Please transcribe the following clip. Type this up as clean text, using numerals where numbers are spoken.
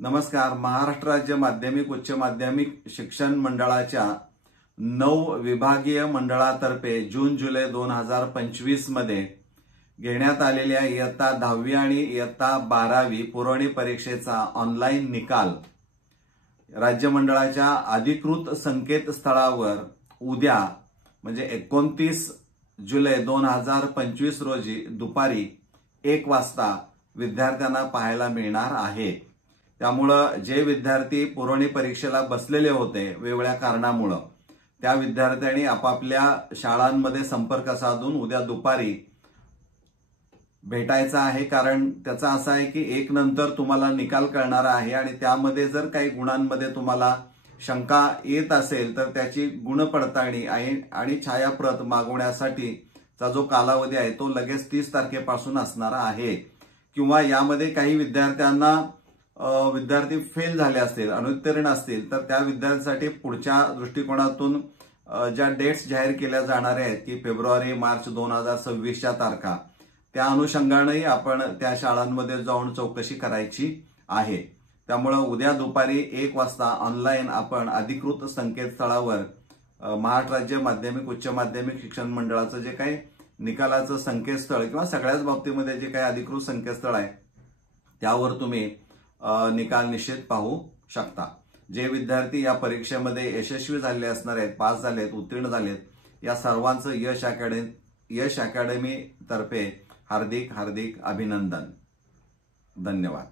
नमस्कार। महाराष्ट्र राज्य माध्यमिक उच्च माध्यमिक शिक्षण मंडळाच्या 9 विभागीय मंडळातर्फे जून जुलै 2025 मध्ये घेण्यात आलेल्या इयत्ता 10वी आणि इयत्ता 12वी पुरवणी परीक्षेचा ऑनलाईन निकाल राज्य मंडळाच्या अधिकृत संकेतस्थळावर उद्या म्हणजे 29 जुलै 2025 रोजी दुपारी 1 वाजता विद्यार्थ्यांना पाहायला मिळणार आहे। त्यामुळे जे विद्यार्थी पुरवणी परीक्षेला बसलेले होते वेगवेगळ्या कारणामुळे त्या विद्यार्थ्यांनी आपापल्या शाळांमध्ये संपर्क साधून उद्या दुपारी भेटायचा आहे। कारण त्याचा असा आहे की 1 नंतर तुम्हाला निकाल कळणार आहे आणि त्यामध्ये जर काही गुणांमध्ये तुम्हाला शंका येत असेल तर त्याची गुणपडताळणी आणि छायाप्रत मागवण्यासाठीचा जो कालावधी आहे तो लगेच 30 तारखेपासून असणार आहे। किंवा यामध्ये काही विद्यार्थी फेल झाले असतील, अनुत्तीर्ण असतील तर त्या विद्यार्थ्यांसाठी पुढच्या दृष्टिकोनातून ज्या डेट्स जाहीर केल्या जाणार आहेत की फेब्रुवारी मार्च 2026च्या तारखा त्या अनुषंगाने आपण त्या शाळांमध्ये जाऊन चौकशी करायची आहे। त्यामुळे उद्या दुपारी 1 वाजता ऑनलाईन आपण अधिकृत संकेतस्थळावर महाराष्ट्र राज्य माध्यमिक उच्च माध्यमिक शिक्षण मंडळाचं जे काही निकालाचं संकेतस्थळ किंवा सगळ्याच बाबतीमध्ये जे काही अधिकृत संकेतस्थळ आहे त्यावर तुम्ही निकाल निश्चित पाहू शकता। जे विद्यार्थी या परीक्षेमध्ये यशस्वी झाले असणार आहेत, पास झालेत, उत्तीर्ण झालेत, या सर्वांचं यश अकॅडमी तर्फे हार्दिक अभिनंदन। धन्यवाद।